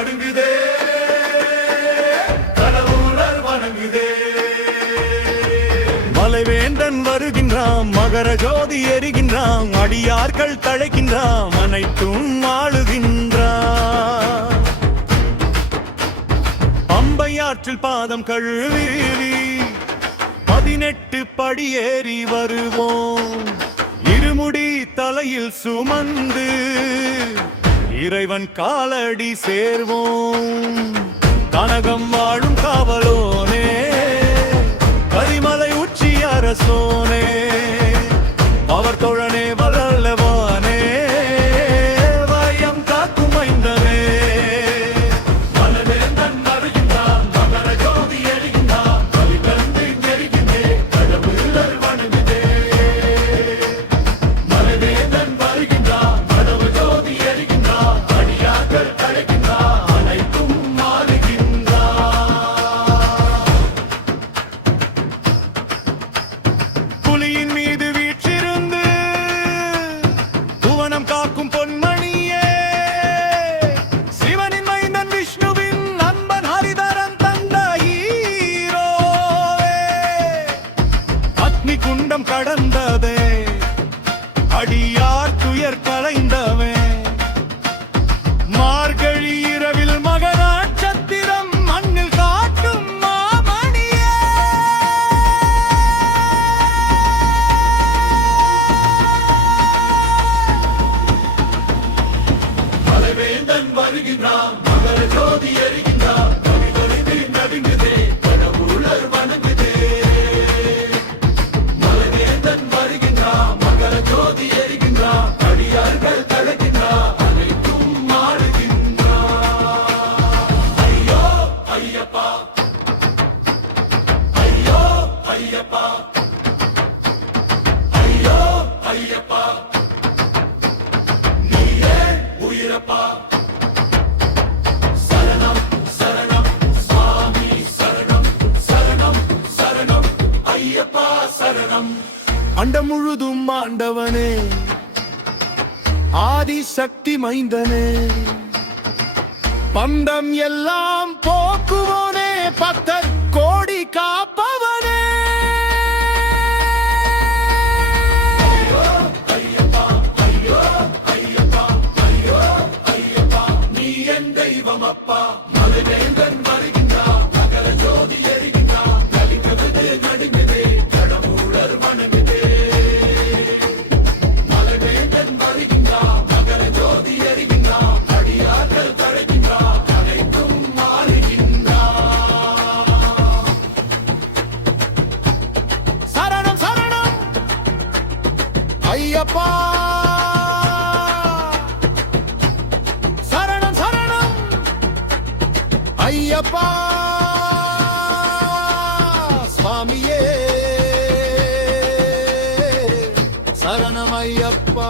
நடுங்குதே, கடவுளர் வணங்குதே. மலைவேந்தன் வருகின்றான், மகர ஜோதி எரிகின்றான், அடியார்கள் தழைக்கின்றான், அனைத்தும் ஆளுகின்றான். பம்பையாற்றில் பாதம் கழுவி 18 படியேறி வருவோம். இருமுடி தலையில் சுமந்து இறைவன் காலடி சேர்வோம். கனகம் வாழும் காவலோனே, கரிமலை உச்சி அரசோனே, அவர் தோழனே வல்லவானே, வயம் காக்கும் மைந்தனே. மலைவேந்தன் வருகின்றான், மகர ஜோதி எரிகின்றான், வழிபந்து எரிகின்றே, கடவுளர் வணங்குதே. மலைவேந்தன் வருகின்றான், கடவு ஜோதி எரிகின்றான், அடியார்கள் தழைக்கின்றான், அனைத்தும் மாறுகின்றான். புலியின் மீது வீற்றிருந்து புவனம் காக்கும் பொன்மணியே, சிவனின் மைந்தன் விஷ்ணுவின் நண்பன் ஹரிதரன் தந்த ஹீரோவே. அக்னி குண்டம் கடந்ததே, அடியார் துயர் களைந்தவே, மார்கழி இரவில் மகர நட்சத்திரம் மண்ணில் காட்டும் மாமணியே. மலைவேந்தன் வருகின்றான், மகர ஜோதி எரிகின்றான், கவிதொலிது நடுங்குதே, கடவுளர் வணங்குதே. மலைவேந்தன் வருகின்றான், மகர ஜோதி எரிகின்றான், அடியார்கள் தழைக்கின்றான், அனைத்தும் மாறுகின்றான். ஐயோ ஐயப்பா, ஐயோ ஐயப்பா, ஐயோ ஐயப்பா, நீயே உயிரப்பா. சரணம் சரணம் சுவாமி சரணம், சரணம் சரணம் ஐயப்பா சரணம். அண்டம் முழுதும் ஆண்டவனே, ஆதிசக்தி மைந்தனே, பந்தம் எல்லாம் போக்குவோனே, பக்தர் கோடி காப்பவனே. ஐயோ ஐயப்பா, ஐயோ ஐயப்பா, ஐயோ ஐயப்பா, நீ என் தெய்வம் அப்பா. மலைவேந்தன் வருகின்றான், மகர ஜோதி எரிகின்றான், கலிகவிது நடுங்குதே, கடவுளர் வணங்குதே. மலைவேந்தன் வருகின்றான், மகர ஜோதி எரிகின்றான், அடியார்கள் தழைக்கின்றான், அனைத்தும் மாறுகின்றான். சரணம் சரணம் ஐயப்பா, சரணம் சரணம் ஐயப்பா, சுவாமியே சரணம் ஐயப்பா.